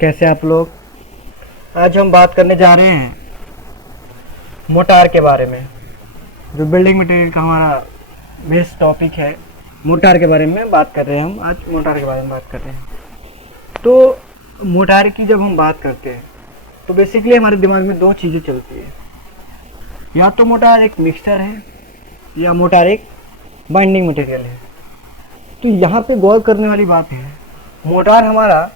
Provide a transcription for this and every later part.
कैसे आप लोग। आज हम बात करने जा रहे हैं मोटार के बारे में, जो बिल्डिंग मटेरियल का हमारा बेस्ट टॉपिक है। मोटार के बारे में बात कर रहे हैं हम, आज मोटार के बारे में बात कर रहे हैं। तो मोटार की जब हम बात करते हैं तो बेसिकली हमारे दिमाग में दो चीज़ें चलती है, या तो मोटार एक मिक्सचर है या मोटार एक बाइंडिंग मटेरियल है। तो यहाँ पे गौर करने वाली बात है, मोटार हमारा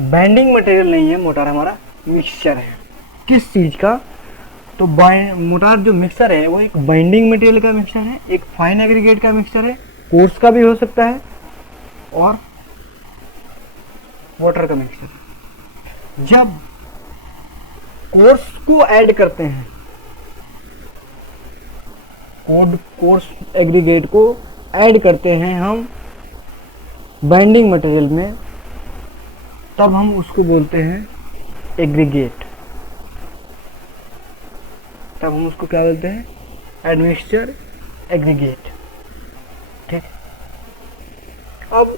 बाइंडिंग मटेरियल नहीं है, मोटार हमारा मिक्सचर है। किस चीज़ का? तो मोटार जो मिक्सचर है वो एक बाइंडिंग मटेरियल का मिक्सचर है, एक फाइन एग्रीगेट का मिक्सचर है, कोर्स का भी हो सकता है और वाटर का मिक्सचर है। जब कोर्स को ऐड करते हैं, कोर्स एग्रीगेट को ऐड करते हैं हम बाइंडिंग मटेरियल में, तब हम उसको बोलते हैं एग्रीगेट। तब हम उसको क्या बोलते हैं? Admixture aggregate. ठीक। अब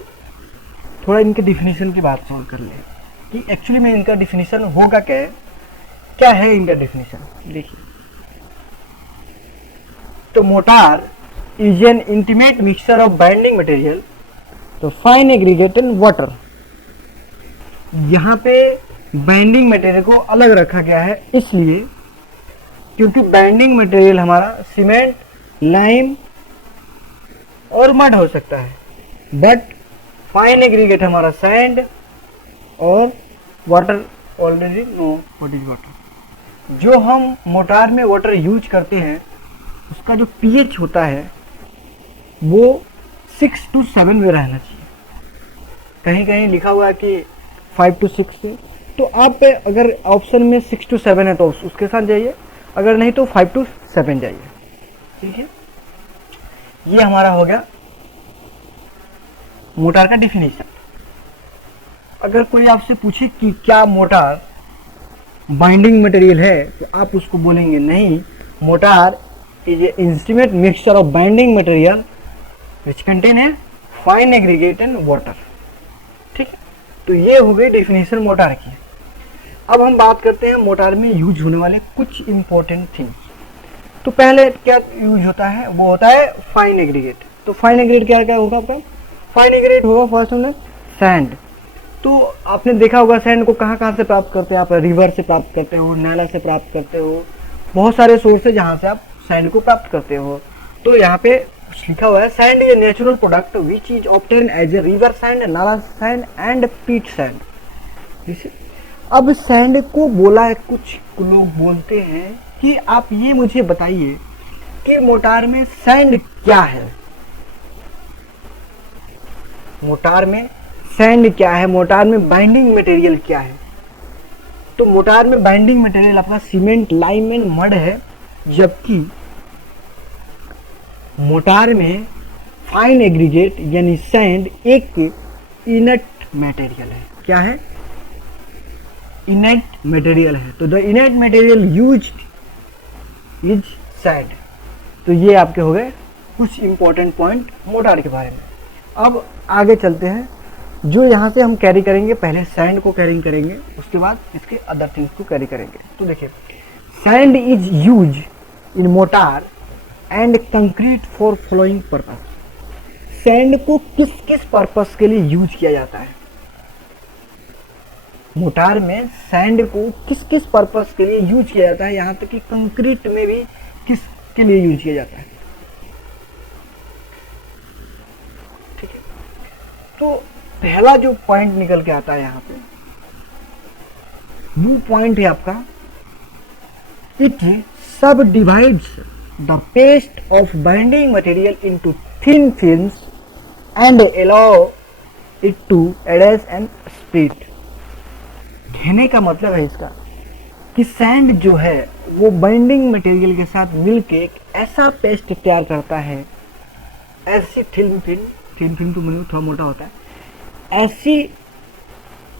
थोड़ा इनके डिफिनीशन की बात सॉल्व कर ले कि एक्चुअली में इनका डिफिनीशन होगा क्या है इनका डिफिनीशन। देखिए, तो motor is an intimate mixture of binding material, तो फाइन एग्रीगेट एंड वाटर। यहाँ पे बाइंडिंग मटेरियल को अलग रखा गया है इसलिए क्योंकि बाइंडिंग मटेरियल हमारा सीमेंट, लाइम और मड हो सकता है, बट फाइन एग्रीगेट हमारा सैंड और water. Already know what is water. जो हम मोटार में वाटर यूज करते हैं उसका जो पीएच होता है वो 6 to 7 में रहना चाहिए। कहीं कहीं लिखा हुआ है कि 5 to 6 से, तो आप अगर ऑप्शन में 6 to 7 है तो उसके साथ जाइए, अगर नहीं तो 5 to 7 जाइए। ठीक है, ये हमारा हो गया मोटार का डिफिनीशन। अगर कोई आपसे पूछे कि क्या मोटार बाइंडिंग मटेरियल है तो आप उसको बोलेंगे नहीं, mortar is a intimate mixture of binding material which contain है फाइन एग्रीगेट एंड वाटर। ठीक है, तो ये हो गई डिफिनीशन मोटार की। अब हम बात करते हैं मोटार में यूज होने वाले कुछ इंपॉर्टेंट थिंग्स। तो पहले क्या यूज होता है? वो होता है फाइन एग्रीगेट। तो फाइन एग्रीगेट क्या क्या होगा आपका? फाइन एग्रीगेट होगा फर्स्ट में सैंड। तो आपने देखा होगा सैंड को कहाँ कहाँ से प्राप्त करते हैं आप? रिवर से प्राप्त करते हो, नाला से प्राप्त करते हो, बहुत सारे सोर्स है जहाँ से आप सैंड को प्राप्त करते हो। तो यहाँ पे कुछ लिखा हुआ है, sand is a natural product which is obtain as a river sand, nala sand and pit sand. अब सैंड को बोला है, कुछ लोग बोलते हैं कि आप ये मुझे बताइए कि मोटार में सैंड क्या है। मोटार में सैंड क्या है? मोटार में बाइंडिंग मटेरियल क्या है? तो मोटार में बाइंडिंग मटेरियल आपका सीमेंट, लाइम एंड मड है, जबकि मोटार में फाइन एग्रीगेट यानी सैंड एक इनर्ट मटेरियल है। क्या है? इनर्ट मटेरियल है। तो the inert material use is sand. तो ये आपके हो गए कुछ इंपॉर्टेंट पॉइंट मोटार के बारे में। अब आगे चलते हैं, जो यहाँ से हम कैरी करेंगे, पहले सैंड को कैरी करेंगे, उसके बाद इसके अदर थिंग्स को कैरी करेंगे। तो देखिए, sand is use in motor and concrete for following purpose. Sand को किस किस पर्पस के लिए यूज किया जाता है? मोटार में सैंड को किस किस पर्पस के लिए यूज किया जाता है, यहाँ तक कि कंक्रीट में भी किस के लिए यूज किया जाता है। ठीक है, तो पहला जो पॉइंट निकल के आता है यहाँ पे, वो पॉइंट है आपका, it subdivides the paste of binding material into thin films and allow it to adhere and split. कहने का मतलब है इसका कि सैंड जो है वो बाइंडिंग मटेरियल के साथ मिलके एक ऐसा पेस्ट तैयार करता है, ऐसी थिन फिल्म तो मतलब थोड़ा मोटा होता है, ऐसी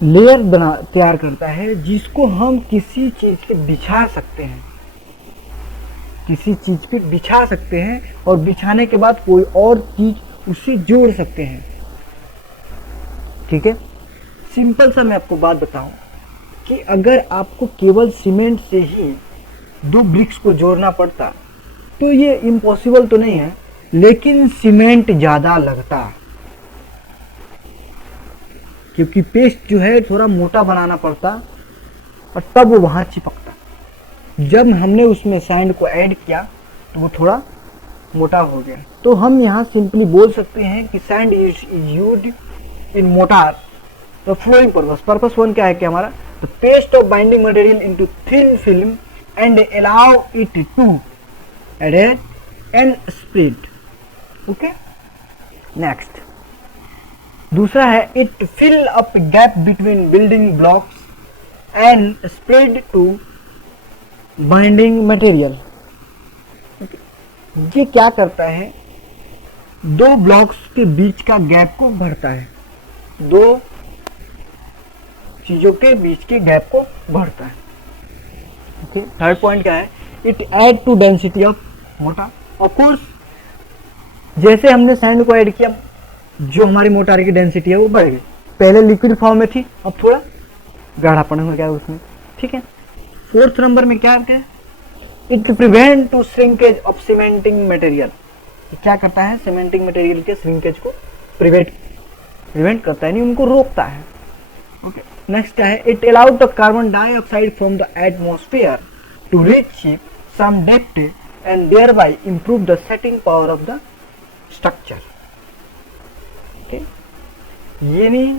लेयर तैयार करता है जिसको हम किसी चीज पे बिछा सकते हैं, किसी चीज पे बिछा सकते हैं और बिछाने के बाद कोई और चीज उससे जोड़ सकते हैं। ठीक है, सिंपल सा मैं आपको बात बताऊं कि अगर आपको केवल सीमेंट से ही 2 ब्रिक्स को जोड़ना पड़ता तो ये इम्पॉसिबल तो नहीं है, लेकिन सीमेंट ज़्यादा लगता, क्योंकि पेस्ट जो है थोड़ा मोटा बनाना पड़ता और तब वो वहाँ चिपकता। जब हमने उसमें सैंड को ऐड किया तो वो थोड़ा मोटा हो गया। तो हम यहाँ सिंपली बोल सकते हैं कि sand is used in mortar the following purpose. Purpose 1 क्या है कि हमारा the paste of binding material into thin film and allow it to added and spread. Okay, next दूसरा है it fill up gap between building blocks and spread to binding material. ये क्या करता है, 2 ब्लॉक्स के बीच का गैप को भरता है, 2 चीजों के बीच के गैप को भरता है। ओके, थर्ड पॉइंट क्या है, it add to density of mortar. Of course जैसे हमने सैंड को ऐड किया, जो हमारी मोटार की डेंसिटी है वो बढ़ गई। पहले लिक्विड फॉर्म में थी, अब थोड़ा गाढ़ापन हो गया उसमें। ठीक है, 4th नंबर में क्या है, it prevent to shrinkage of cementing material. क्या करता है, सीमेंटिंग मटेरियल के श्रिंकेज को प्रिवेंट करता है, नहीं उनको रोकता है। ओके, नेक्स्ट क्या है, it allowed the carbon dioxide from the atmosphere to reach some depth and thereby improve the setting power of the structure. Okay, ये नहीं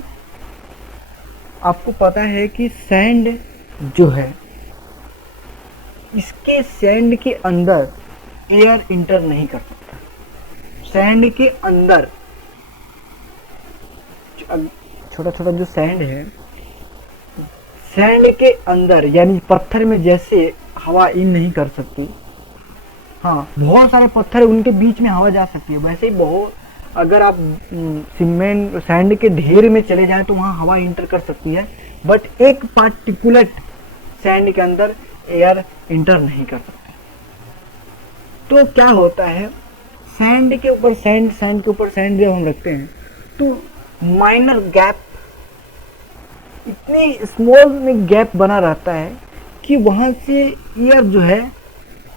आपको पता है कि सैंड जो है, इसके सैंड के अंदर एयर इंटर नहीं कर सकता। सैंड के अंदर छोटा छोटा जो सैंड है, सैंड के अंदर यानी पत्थर में जैसे हवा इन नहीं कर सकती, हाँ बहुत सारे पत्थर है उनके बीच में हवा जा सकती है, वैसे ही बहुत अगर आप सीमेंट सैंड के ढेर में चले जाएं तो वहाँ हवा इंटर कर सकती है, बट एक पार्टिकुलर सैंड के अंदर एयर इंटर नहीं कर सकता। तो क्या होता है, सैंड के ऊपर सैंड के ऊपर सैंड जब हम रखते हैं तो माइनर गैप, इतनी स्मॉल में गैप बना रहता है कि वहां से एयर जो है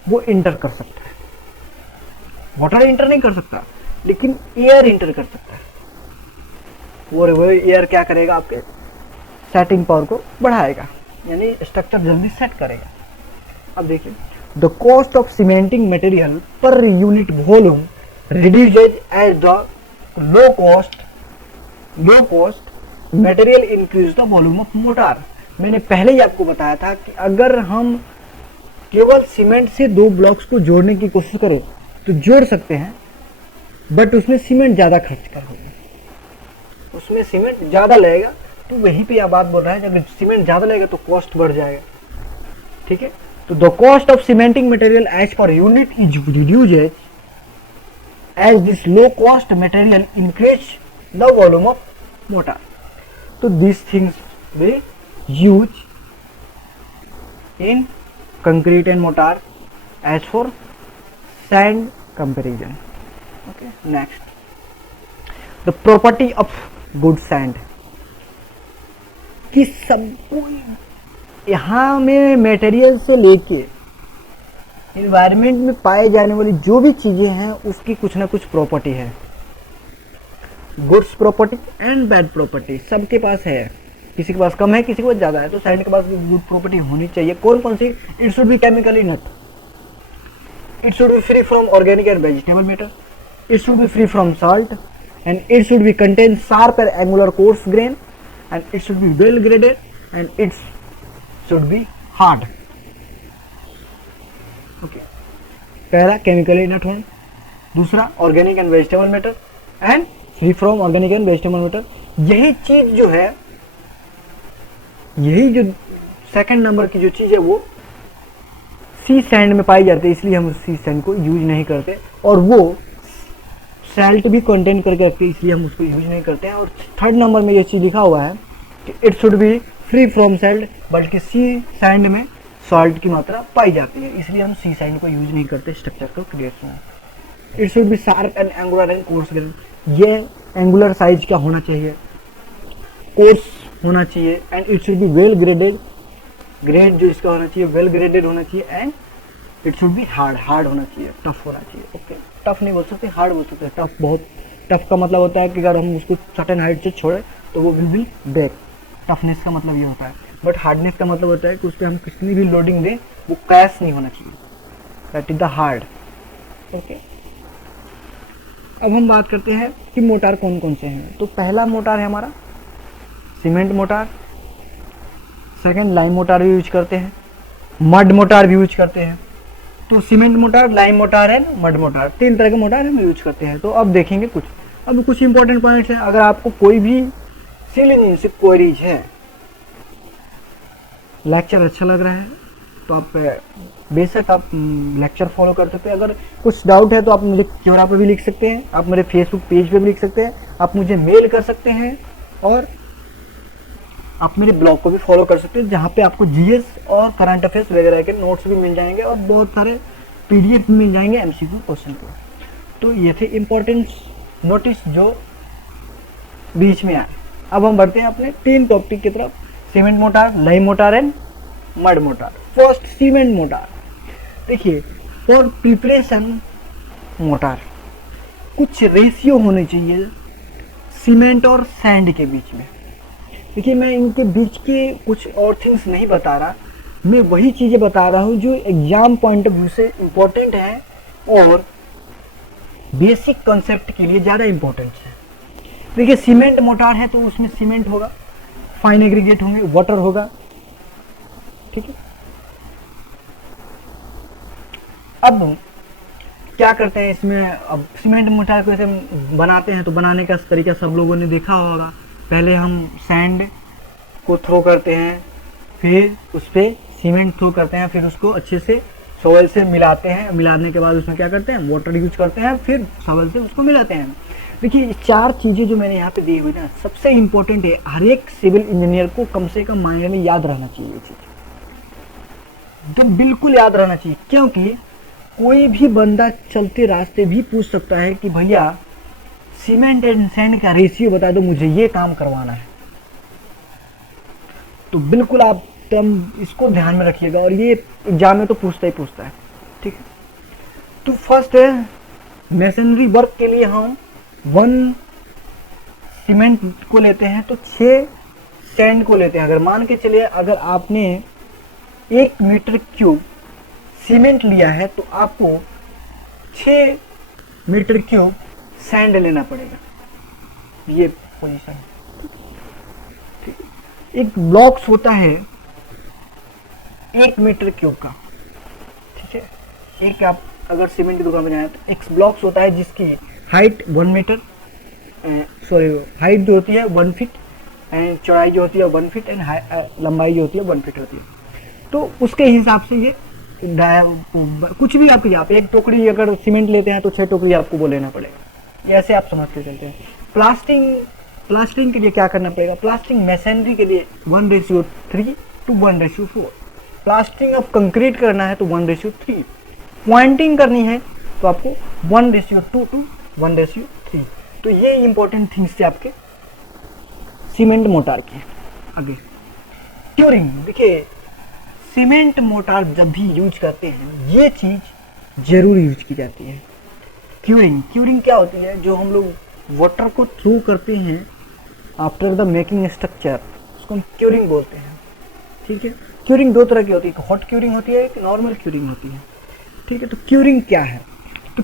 वो इंटर कर सकता है। वाटर इंटर नहीं कर सकता, लेकिन एयर इंटर कर सकता है। वो एयर क्या करेगा, आपके सेटिंग पावर को बढ़ाएगा, यानी स्ट्रक्चर जल्दी सेट करेगा। अब देखिए, the cost of cementing material per unit volume reduces as the low cost material increase the volume of mortar. मैंने पहले ही आपको बताया था कि अगर हम केवल सीमेंट से 2 ब्लॉक्स को जोड़ने की कोशिश करें तो जोड़ सकते हैं, बट उसमें सीमेंट ज़्यादा खर्च करेंगे, उसमें सीमेंट ज़्यादा लगेगा। तो वहीं पे यह बात बोल रहा है, जब सीमेंट ज़्यादा लगेगा तो कॉस्ट बढ़ जाएगा। ठीक है, तो the cost of cementing material as per unit is reduced as this low cost material increase the volume of mortar. तो this things we use in concrete and mortar as for sand comparison. Okay, next, the property of good sand। कि सबको यहाँ में material से लेके environment में पाए जाने वाली जो भी चीजें हैं उसकी कुछ ना कुछ प्रॉपर्टी है। Goods property and bad property सबके पास है, किसी के पास कम है, किसी के पास ज़्यादा है। तो सैंड के पास भी गुड प्रॉपर्टी होनी चाहिए। कौन कौन सी? It should be chemically inert, it should be free from organic and vegetable matter, it should be free from salt, and it should be contain sharp and angular coarse grain, and it should be well graded, and it should be hard। okay, पहला chemically नट होना, दूसरा organic and vegetable matter and free from organic and vegetable matter. यही चीज जो है, यही जो second number की जो चीज है वो सी सैंड में पाई जाती है, इसलिए हम उस सी सैंड को यूज नहीं करते। और वो सॉल्ट भी कंटेन करके रखते हैं, इसलिए हम उसको यूज नहीं करते हैं। और थर्ड नंबर में ये चीज़ लिखा हुआ है कि it should be free from salt, बल्कि सी सैंड में सॉल्ट की मात्रा पाई जाती है, इसलिए हम सी सैंड को यूज नहीं करते स्ट्रक्चर को क्रिएट में। It should B sharp and angular and coarse grain, ये एंगुलर साइज का होना चाहिए, कोर्स होना चाहिए, and it should be well graded grade जो इसका होना चाहिए वेल ग्रेडेड होना चाहिए, and it should B hard होना चाहिए, टफ होना चाहिए। ओके, टफ नहीं बोल सकते, हार्ड बोल सकते हैं। टफ बहुत, टफ का मतलब होता है कि अगर हम उसको सर्टेन हाइट से छोड़े तो वो विल ब्रेक। टफनेस का मतलब ये होता है। बट हार्डनेस का मतलब होता है कि उस पर हम कितनी भी लोडिंग दें वो क्रैश नहीं होना चाहिए, that is the hard. Okay, अब हम बात करते हैं कि मोटार कौन कौन से हैं। तो पहला मोटार है हमारा cement motor, second lime motor भी यूज करते हैं, मड मोटार भी यूज करते हैं। तो सीमेंट मोटार, लाइम मोटार है, मड मोटार, 3 तरह के मोटार हम यूज करते हैं। तो अब देखेंगे कुछ इंपॉर्टेंट पॉइंट्स हैं। अगर आपको कोई भी सिविल इंजीनियरिंग से क्वेरीज है, लेक्चर अच्छा लग रहा है तो आप बेशक आप लेक्चर फॉलो कर सकते हैं। अगर कुछ डाउट है तो आप मुझे क्योरा पे भी लिख सकते हैं, आप मेरे फेसबुक पेज पे भी लिख सकते हैं, आप मुझे मेल कर सकते हैं, और आप मेरे ब्लॉग को भी फॉलो कर सकते हैं, जहाँ पे आपको जीएस और करंट अफेयर्स वगैरह के नोट्स भी मिल जाएंगे और बहुत सारे पीडीएफ भी मिल जाएंगे एमसीक्यू क्वेश्चन के। तो ये थे इम्पोर्टेंट नोटिस जो बीच में आए। अब हम बढ़ते हैं अपने 3 टॉपिक की तरफ, cement motor, lime motor and mud motor. First cement motor. देखिए, फॉर प्रिपरेशन मोटार कुछ रेशियो होने चाहिए सीमेंट और सैंड के बीच में। देखिए, मैं इनके बीच के कुछ और थिंग्स नहीं बता रहा, मैं वही चीज़ें बता रहा हूँ जो एग्जाम पॉइंट ऑफ व्यू से इम्पोर्टेंट है और बेसिक कॉन्सेप्ट के लिए ज़्यादा इम्पोर्टेंट है। देखिए, सीमेंट मोटार है तो उसमें सीमेंट होगा, फाइन एग्रीगेट होंगे, वाटर होगा, ठीक है। अब क्या करते हैं इसमें, अब सीमेंट मोटार को ऐसे बनाते हैं तो बनाने का तरीका सब लोगों ने देखा होगा। पहले हम सैंड को थ्रो करते हैं, फिर उस पर सीमेंट थ्रो करते हैं, फिर उसको अच्छे से सॉइल से मिलाते हैं, मिलाने के बाद उसमें क्या करते हैं, वाटर यूज करते हैं, फिर सॉइल से उसको मिलाते हैं। देखिए, 4 चीज़ें जो मैंने यहाँ पे दी हुई ना, सबसे इम्पोर्टेंट है, हर एक सिविल इंजीनियर को कम से कम माइंड में याद रहना चाहिए ये चीज़, तो बिल्कुल याद रहना चाहिए। क्योंकि कोई भी बंदा चलते रास्ते भी पूछ सकता है कि भैया सीमेंट एंड सैंड का रेशियो बता दो, मुझे ये काम करवाना है। तो बिल्कुल आप इसको ध्यान में रखिएगा, और ये एग्जाम में तो पूछता ही पूछता है, ठीक है। तो फर्स्ट है मैसनरी वर्क के लिए हम 1 सीमेंट को लेते हैं तो 6 सैंड को लेते हैं। अगर मान के चलिए, अगर आपने 1 मीटर क्यूब सीमेंट लिया है तो आपको 6 मीटर क्यूब सैंड लेना पड़ेगा, ये पोजीशन। एक ब्लॉक्स होता है 1 मीटर क्यूब का, ठीक है। एक आप अगर सीमेंट की दुकान में जाए तो एक ब्लॉक्स होता है जिसकी हाइट 1 मीटर, हाइट जो होती है 1 फीट, एंड चौड़ाई जो होती है 1 फीट, एंड लंबाई जो होती है 1 फीट होती है। तो उसके हिसाब से ये कुछ भी आपके यहाँ पे 1 टोकरी अगर सीमेंट लेते हैं तो 6 टोकरी आपको वो लेना पड़ेगा, ऐसे आप समझ के चलते हैं। प्लास्टिंग के लिए क्या करना पड़ेगा, प्लास्टिंग मैसनरी के लिए 1:3 to 1:4। प्लास्टिंग अब कंक्रीट करना है तो 1:3, पॉइंटिंग करनी है तो आपको 1:2 to 1:3। तो ये इंपॉर्टेंट थिंग्स थे आपके सीमेंट मोटार के। आगे क्यूरिंग। देखिए, सीमेंट मोटार जब भी यूज करते हैं ये चीज जरूर यूज की जाती है, क्यूरिंग क्या होती है, जो हम लोग वाटर को थ्रू करते हैं आफ्टर द मेकिंग स्ट्रक्चर, उसको हम क्यूरिंग बोलते हैं, ठीक है। क्यूरिंग 2 तरह की होती है, एक हॉट क्यूरिंग होती है, एक नॉर्मल क्यूरिंग होती है, ठीक है। तो क्यूरिंग क्या है, तो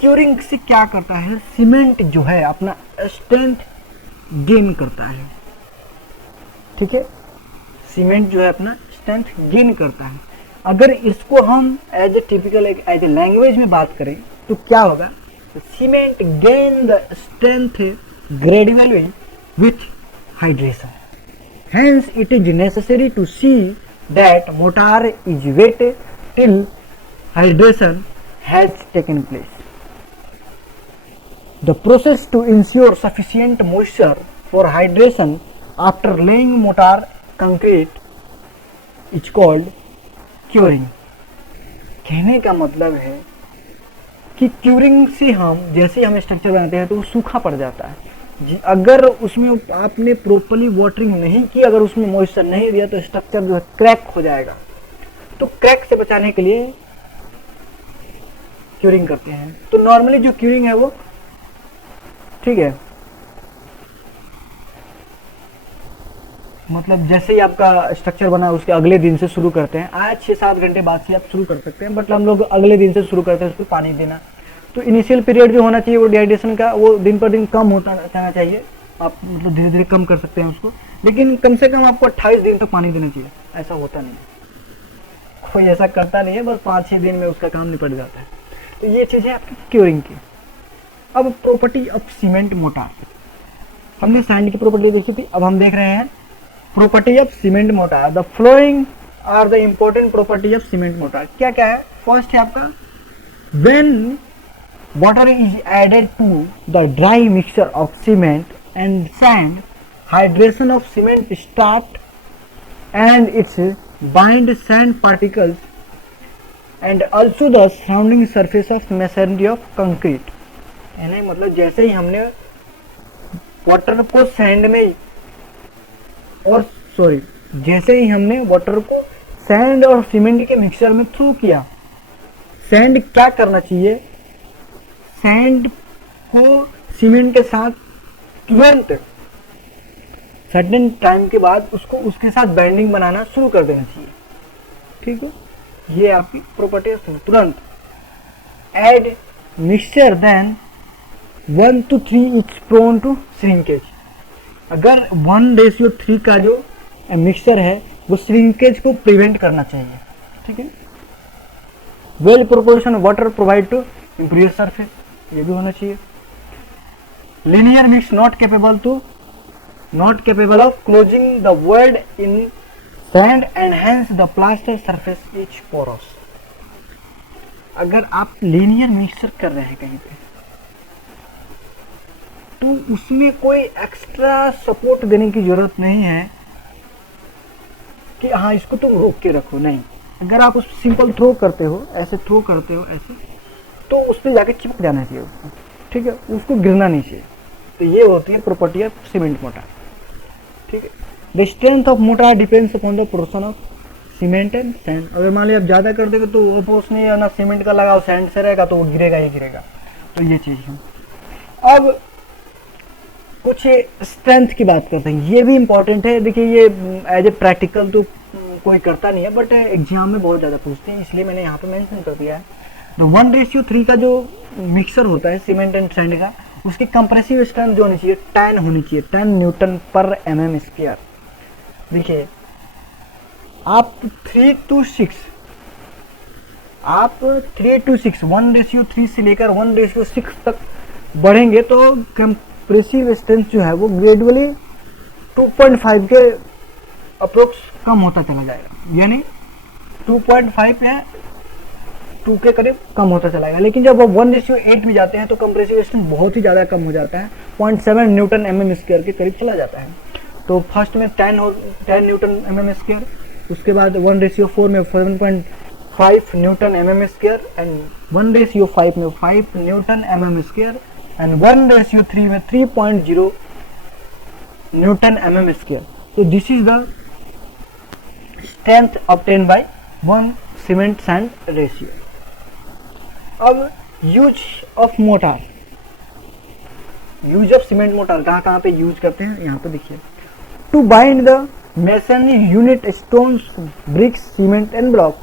क्यूरिंग से क्या करता है, सीमेंट जो है अपना स्ट्रेंथ गेन करता है, ठीक है। सीमेंट जो है अपना स्ट्रेंथ गेन करता है। अगर इसको हम एज ए लैंग्वेज में बात करें तो क्या होगा, cement gain the strength gradually with hydration, hence it is necessary to see that mortar is wet till hydration has taken place. The process to ensure sufficient moisture for hydration after laying mortar concrete is called curing. कहने का मतलब है कि curing से हम जैसे हम structure बनाते हैं तो वो सूखा पड़ जाता है, अगर उसमें आपने प्रॉपरली वाटरिंग नहीं की, अगर उसमें मॉइस्चर नहीं दिया तो स्ट्रक्चर जो है क्रैक हो जाएगा। तो क्रैक से बचाने के लिए क्यूरिंग करते हैं। तो नॉर्मली जो क्यूरिंग है वो ठीक है, मतलब जैसे ही आपका स्ट्रक्चर बना उसके अगले दिन से शुरू करते हैं। आज 6-7 घंटे बाद से आप शुरू कर सकते हैं, बट हम लोग अगले दिन से शुरू करते हैं उसको पानी देना। तो इनिशियल पीरियड जो होना चाहिए वो डिहाइड्रेशन का, वो दिन पर दिन कम होता जाना चाहिए। आप मतलब धीरे धीरे कम कर सकते हैं उसको, लेकिन कम से कम आपको 28 दिन तक पानी देना चाहिए। ऐसा होता नहीं है, कोई ऐसा करता नहीं है, बस 5-6 दिन में उसका काम निपट जाता है। तो ये चीज़ है आपकी क्यूरिंग की। अब प्रॉपर्टी ऑफ सीमेंट मोटार, हमने सैंड की प्रॉपर्टी देखी थी, अब हम देख रहे हैं property of cement mortar. The following are the important property of cement mortar. क्या क्या है? फर्स्ट है आपका, when water is added to the dry mixture of cement and sand, hydration of cement start and its bind sand particles and also the surrounding surface of masonry of concrete। यानी मतलब जैसे ही हमने water को sand में और जैसे ही हमने water को सैंड और सीमेंट के मिक्सचर में थ्रू किया, सैंड क्या करना चाहिए, सैंड को सीमेंट के साथ तुरंत सर्टेन टाइम के बाद उसको उसके साथ बाइंडिंग बनाना शुरू कर देना चाहिए। ठीक है, ये आपकी प्रॉपर्टी है। तुरंत add mixture than 1:3 is prone to shrinkage. अगर 1:3 का जो मिक्सचर है वो श्रिंकेज को प्रिवेंट करना चाहिए। ठीक है, well proportion water provide to improve surface, ये भी होना चाहिए। Leaner mix not capable of closing the void in sand and hence the plaster surface is porous. अगर आप लीनियर मिक्सचर कर रहे हैं कहीं पे, तो उसमें कोई एक्स्ट्रा सपोर्ट देने की जरूरत नहीं है कि हाँ इसको तुम रोक के रखो, नहीं। अगर आप उस सिंपल थ्रो करते हो, ऐसे थ्रो करते हो ऐसे, तो उस पर जाके चिपक जाना चाहिए उसको। ठीक है, उसको गिरना नहीं चाहिए। तो ये होती है प्रॉपर्टी ऑफ सीमेंट मोटार। ठीक है, the strength of motor depends upon the portion of cement and sand. अगर मान लीजिए आप ज़्यादा कर देंगे तो वो पोर्शन नहीं है ना, सीमेंट का लगा सैंड से रहेगा तो वो गिरेगा ही गिरेगा। तो ये चीज़ है। अब कुछ स्ट्रेंथ की बात करते हैं, ये भी इंपॉर्टेंट है। देखिए ये एज ए प्रैक्टिकल तो कोई करता नहीं है, बट एग्जाम में बहुत ज़्यादा पूछते हैं, इसलिए मैंने यहाँ पे मेंशन कर दिया है। तो 1:3 का जो मिक्सर होता है सीमेंट एंड सैंड का, उसकी कंप्रेसिव स्ट्रेंथ जो होनी चाहिए 10 होनी चाहिए, 10 न्यूटन पर mm स्क्वायर। देखिए आप 3:6 1:3 से लेकर 1:6 तक बढ़ेंगे तो कंप्रेसिव स्ट्रेंथ जो है वो ग्रेजुअली 2.5 के अप्रोक्स कम होता चला जाएगा, यानी 2.5 या 2 के करीब कम होता चलाएगा। लेकिन जब वो 1:8 भी जाते हैं तो कंप्रेसिव स्ट्रेंथ बहुत ही ज़्यादा कम हो जाता है, 0.7 न्यूटन mm स्क्वायर के करीब चला जाता है। तो फर्स्ट में 10 न्यूटन mm स्क्वायर, उसके बाद 1:4 में 7.5 न्यूटन mm स्क्वायर एंड 1:5 में 5 न्यूटन mm स्क्वायर एंड 1:3 में 3.0 Newton mm square. So this is the strength obtained by 1 cement sand ratio. अब use of mortar, use of cement mortar कहाँ पे use करते हैं, यहाँ पे देखिए। To bind the masonry unit stones, bricks, cement and block,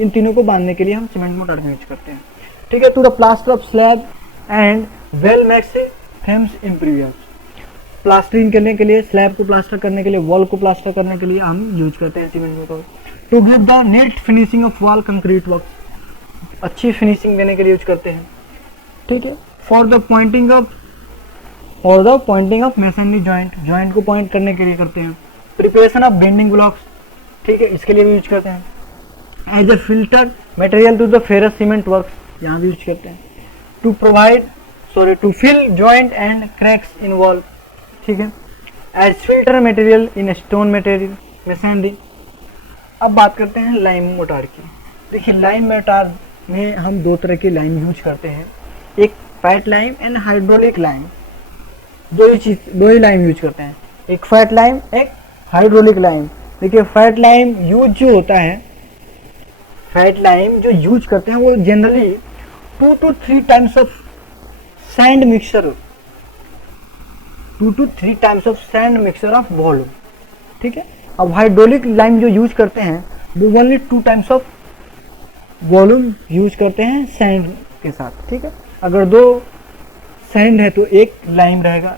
इन तीनों को बांधने के लिए हम सीमेंट मोटार का यूज करते हैं। ठीक है, to the plaster of slab and well max frames इम्प्रूवियर्स, प्लास्टरिंग करने के लिए, स्लैब को प्लास्टर करने के लिए, वॉल को प्लास्टर करने के लिए हम यूज करते हैं cement mortar. To give the neat finishing of wall concrete work, अच्छी फिनिशिंग देने के लिए यूज करते हैं। ठीक है, for the pointing of masonry joint को पॉइंट करने के लिए करते हैं। प्रिपरेशन ऑफ बेंडिंग ब्लॉक्स, ठीक है, इसके लिए भी यूज करते हैं। As a filter material to the ferrous cement work, यहाँ भी यूज करते हैं। To fill joint and cracks in wall, ठीक है, as filter material in stone material masonry. अब बात करते हैं लाइम मोटार की। देखिए लाइम मोटार में हम दो तरह की लाइम यूज करते हैं, एक PAT lime and hydraulic lime. दो ही लाइम यूज करते हैं, एक फैट लाइम, एक हाइड्रोलिक लाइम। देखिए फैट लाइम यूज जो होता है, फैट लाइम जो यूज करते हैं वो generally 2 to 3 times of sand mixture, 2 to 3 times of sand mixture of volume, ठीक है। अब हाइड्रोलिक लाइम जो यूज करते हैं वो only 2 times of volume use करते हैं सैंड के साथ, ठीक है। अगर 2 सैंड है तो 1 लाइम रहेगा,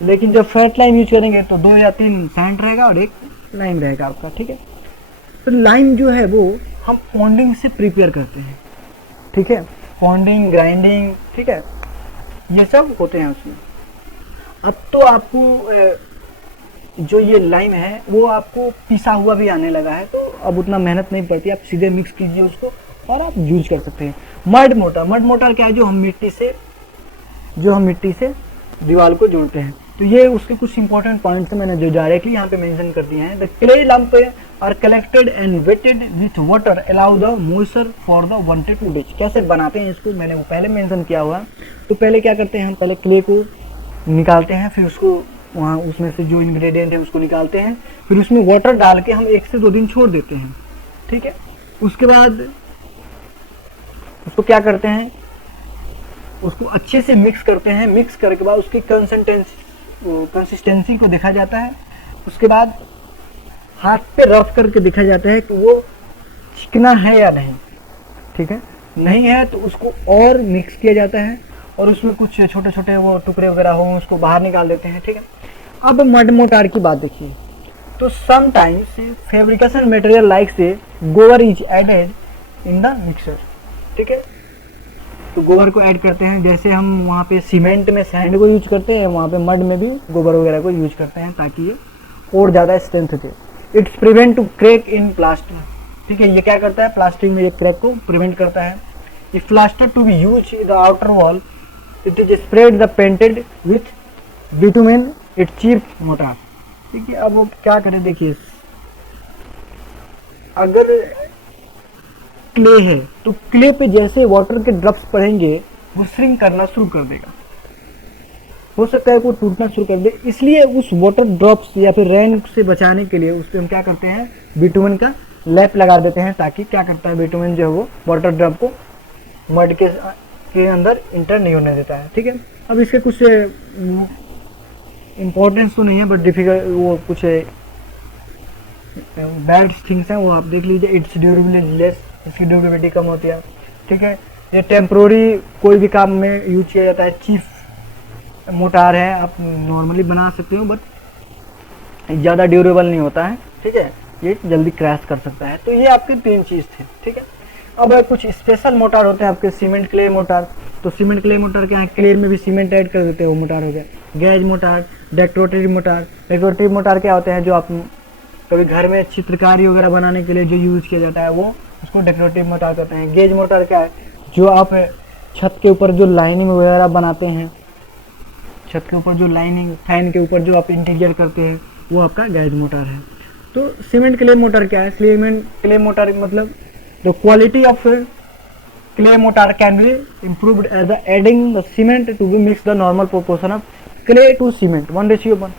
लेकिन जब फैट लाइम यूज करेंगे तो 2 या 3 सैंड रहेगा और 1 लाइम रहेगा आपका, ठीक है। तो लाइम जो है वो हम पॉन्डिंग से प्रिपेयर करते हैं, ठीक है, पॉन्डिंग, ग्राइंडिंग, ठीक है, ये सब होते हैं उसमें। अब तो आपको जो ये लाइम है वो आपको पिसा हुआ भी आने लगा है, तो अब उतना मेहनत नहीं पड़ती, आप सीधे मिक्स कीजिए उसको और आप यूज कर सकते हैं। मड मोटर, मड मोटर क्या है, जो हम मिट्टी से दीवार को जोड़ते हैं। तो ये उसके कुछ इंपॉर्टेंट पॉइंट्स मैंने जो डायरेक्टली यहाँ पे मेंशन कर दिए हैं। The clay lump are collected and wetted with water allow the moisture for the wanted to reach. कैसे बनाते हैं इसको मैंने वो पहले मेंशन किया हुआ। तो पहले क्या करते हैं, हम पहले क्ले को निकालते हैं, फिर उसको वहाँ उसमें से जो इंग्रेडिएंट है उसको निकालते हैं, फिर उसमें वाटर डाल के हम 1 से 2 दिन छोड़ देते हैं, ठीक है। उसके बाद उसको क्या करते हैं, उसको अच्छे से मिक्स करते हैं, मिक्स करने के बाद उसकी कंसिस्टेंसी को देखा जाता है। उसके बाद हाथ पे रफ करके देखा जाता है कि वो चिकना है या नहीं, ठीक है। नहीं है तो उसको और मिक्स किया जाता है और उसमें कुछ छोटे छोटे वो टुकड़े वगैरह हो उसको बाहर निकाल देते हैं, ठीक है। अब मड मोटार की बात देखिए, तो समटाइम्स फैब्रिकेशन मटेरियल लाइक से gobar is added in the mixer, ठीक है। तो गोबर को ऐड करते हैं, जैसे हम वहाँ पे सीमेंट में सैंड को यूज करते हैं, वहाँ पे मड में भी गोबर वगैरह को यूज करते हैं ताकि ये और ज़्यादा स्ट्रेंथ दे। It's prevent to crack in plaster, ठीक है। ये क्या करता है, प्लास्टिंग में ये क्रैक को प्रिवेंट करता है। If plaster to be use the outer wall it is spread the painted with bitumen it cheap mortar, ठीक है। अब वो क्या करें, देखिए अगर क्ले है तो क्ले पे जैसे वाटर के ड्रॉप्स पड़ेंगे वो श्रिंक करना शुरू कर देगा, हो सकता है वो टूटना शुरू कर दे। इसलिए उस वाटर ड्रॉप्स या फिर रेन से बचाने के लिए उस पर हम क्या करते हैं, बिटुमेन का लेप लगा देते हैं, ताकि क्या करता है बिटुमेन जो है वो वाटर ड्रॉप को मड के अंदर इंटर नहीं होने देता है, ठीक है। अब इसके कुछ इम्पोर्टेंस तो नहीं है बट डिफिकल्ट वो कुछ बैड थिंग्स हैं वो आप देख लीजिए। इट्स ड्यूरेबिलिटी लेस, इसकी ड्यूरेबिलिटी कम होती है, ठीक है। ये टेम्प्रोरी कोई भी काम में यूज किया जाता है। चीफ मोटार है, आप नॉर्मली बना सकते हो बट ज़्यादा ड्यूरेबल नहीं होता है, ठीक है, ये जल्दी क्रैश कर सकता है। तो ये आपके 3 चीज़ थे, ठीक है। अब कुछ स्पेशल मोटार होते हैं आपके, सीमेंट क्ले मोटार। तो सीमेंट क्ले मोटार क्या है, क्ले में भी सीमेंट ऐड कर देते हैं, वो मोटार हो गया। Gauge mortar, decorative mortar. Decorative mortar क्या होते हैं, जो आप कभी घर में चित्रकारी वगैरह बनाने के लिए जो यूज किया जाता है वो उसको डेकोरेटिव मोटार कहते हैं। गेज मोटार क्या है, जो आप छत के ऊपर जो लाइनिंग वगैरह बनाते हैं, छत के ऊपर जो लाइनिंग, फैन के ऊपर जो आप इंटीरियर करते हैं वो आपका गैज मोटार है। तो सीमेंट क्ले मोटार क्या है, सीमेंट क्ले मोटार मतलब the quality of clay mortar can be improved as the adding the cement to be mix the normal proportion of clay to cement 1:1।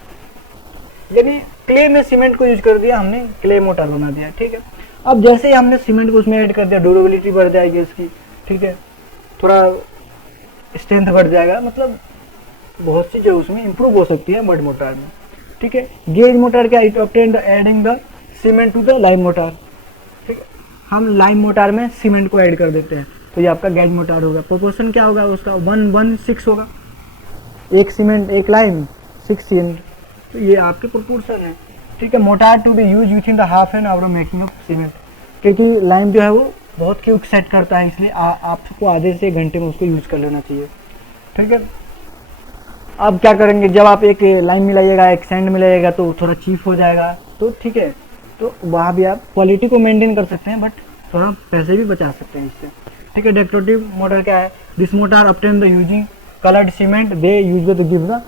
यानी clay में cement को use कर दिया हमने, clay motor बना दिया, ठीक है। अब जैसे ही हमने सीमेंट को उसमें ऐड कर दिया, ड्यूरेबिलिटी बढ़ जाएगी इसकी, ठीक है, थोड़ा स्ट्रेंथ बढ़ जाएगा, मतलब बहुत सी जो उसमें इंप्रूव हो सकती है मड मोटार में, ठीक है। गेज मोटार क्या, it obtain the adding the cement to the lime mortar, ठीक है। हम लाइम मोटार में सीमेंट को ऐड कर देते हैं, तो ये आपका गेज मोटार होगा। प्रोपोर्शन क्या होगा उसका, 1:6 होगा, 1 सीमेंट 1 लाइम 6 सीमेंट, तो ये आपके प्रोपोर्शन है, ठीक है। Mortar to be use within the half an hour making of cement, क्योंकि लाइम जो है वो बहुत क्विक सेट करता है, इसलिए आपको आधे से 1 घंटे में उसको यूज कर लेना चाहिए, ठीक है। अब क्या करेंगे, जब आप एक लाइम मिलाइएगा, एक सैंड मिलाइएगा तो थोड़ा चीप हो जाएगा, तो ठीक है, तो वहाँ भी आप क्वालिटी को मेंटेन कर सकते हैं बट थोड़ा पैसे भी बचा सकते हैं इससे, ठीक है। डेकोरेटिव मोटर क्या है, this mortar obtain the using coloured cement they use to give the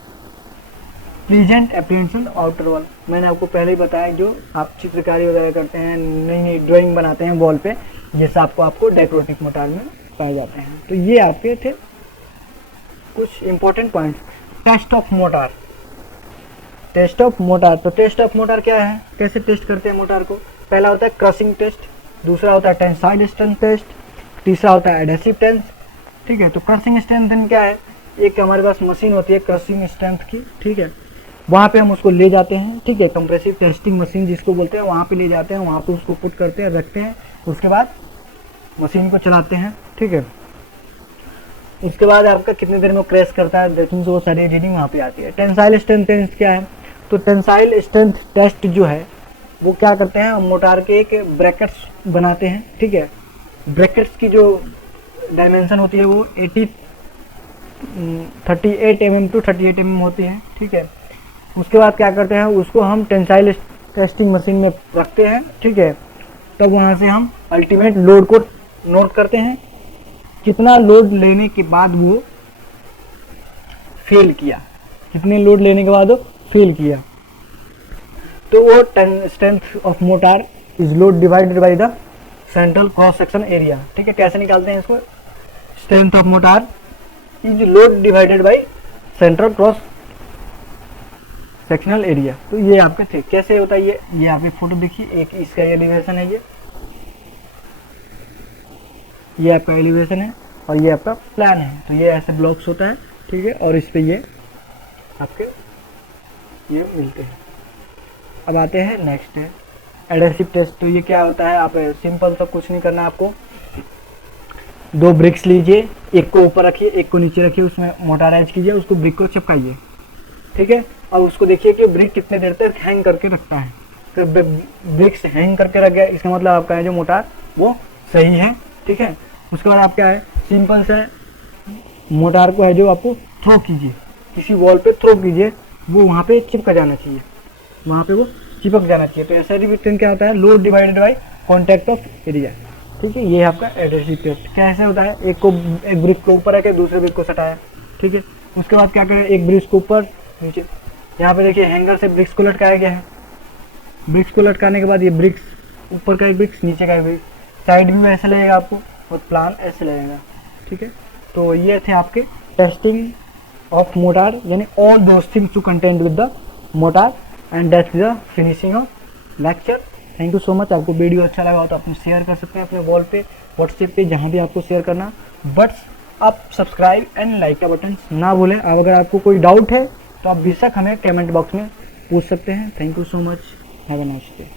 pleasant appearance outer wall. मैंने आपको पहले ही बताया, जो आप चित्रकारी वगैरह करते हैं, नई नई ड्राइंग बनाते हैं वॉल पे, ये सब आपको डेकोरेटिव मोटार में पाए जाते हैं। तो ये आपके थे कुछ important points. Test of mortar, test of mortar. तो टेस्ट ऑफ मोटार क्या है, कैसे टेस्ट करते हैं मोटार को? पहला होता है क्रशिंग टेस्ट, दूसरा होता है टेंसाइल स्ट्रेंथ टेस्ट, तीसरा होता है एडहेसिव टेस्ट। ठीक है, तो क्रशिंग स्ट्रेंथ क्या है, एक हमारे पास मशीन होती है क्रशिंग स्ट्रेंथ की, ठीक है, वहाँ पे हम उसको ले जाते हैं, ठीक है, कंप्रेसिव टेस्टिंग मशीन जिसको बोलते हैं, वहाँ पे ले जाते हैं, वहाँ पे उसको पुट करते हैं, रखते हैं, उसके बाद मशीन को चलाते हैं। ठीक है, उसके बाद आपका कितनी देर में क्रैश करता है, देखिए वो सारी रीडिंग वहाँ पे आती है। टेंसाइल स्ट्रेंथ टेस्ट क्या है, तो टेंसाइल स्ट्रेंथ टेस्ट जो है वो क्या करते हैं, मोटार के एक ब्रैकेट्स बनाते हैं। ठीक है, ब्रैकेट्स की जो डायमेंशन होती है वो 38 mm टू 38 mm होती है। ठीक है, उसके बाद क्या करते हैं, उसको हम टेंसाइल टेस्टिंग मशीन में रखते हैं। ठीक है, तब वहाँ से हम अल्टीमेट लोड को नोट करते हैं, कितना लोड लेने के बाद वो फेल किया, कितने लोड लेने के बाद वो फेल किया। तो वो strength of motor is load divided by the central cross section area. ठीक है, कैसे निकालते हैं इसको, strength of motor is load divided by central cross sectional area. तो ये आपके थे, कैसे होता है ये आपकी फोटो देखिए, एक इसका एलिवेशन है, ये आपका एलिवेशन है और ये आपका प्लान है। तो ये ऐसे ब्लॉक्स होता है, ठीक है, और इस पे ये आपके ये मिलते हैं। अब आते हैं नेक्स्ट है एडहेसिव टेस्ट। तो ये क्या होता है, आप सिंपल तो कुछ नहीं करना, आपको 2 ब्रिक्स लीजिए, एक को ऊपर रखिए, एक को नीचे रखिए, उसमें मोटाराइज कीजिए, उसको ब्रिक को चिपकाइए। ठीक है, और उसको देखिए कि ब्रिक कितने देर तक हैंग करके रखता है। तो ब्रिक्स हैंग करके रख गया, इसका मतलब आपका है जो मोटार वो सही है। ठीक है, उसके बाद आप क्या है, सिंपल से मोटार को है जो आपको थ्रो कीजिए, किसी वॉल पे थ्रो कीजिए, वो वहाँ पे चिपक जाना चाहिए, वहाँ पे वो चिपक जाना चाहिए। तो ऐसा रिएक्शन क्या होता है, load divided by contact of area. ठीक है, ये आपका एडहेसिव टेस्ट कैसे होता है, एक ब्रिक को ऊपर रखे, दूसरे ब्रिक को सटाया। ठीक है, उसके बाद क्या करें, एक ब्रिक्स को ऊपर नीचे, यहाँ पे देखिए हैंगर से ब्रिक्स को लटकाया गया है। ब्रिक्स को लटकाने के बाद ये ब्रिक्स, ऊपर का एक ब्रिक्स, नीचे का एक ब्रिक्स, साइड में ऐसे लगेगा आपको और प्लान ऐसे लगेगा। ठीक है, तो ये थे आपके टेस्टिंग ऑफ मोटार, यानी all those things to content with the motor, and that's the finishing of lecture. Thank you so much. आपको वीडियो अच्छा लगा हो तो आप शेयर कर सकते हैं अपने वॉल पे, व्हाट्सएप पे, जहाँ भी आपको शेयर करना। बट आप सब्सक्राइब एंड लाइक का बटन ना भूलें। अब अगर आपको कोई डाउट है तो आप बेशक हमें कमेंट बॉक्स में पूछ सकते हैं। Thank you so much, have a nice day.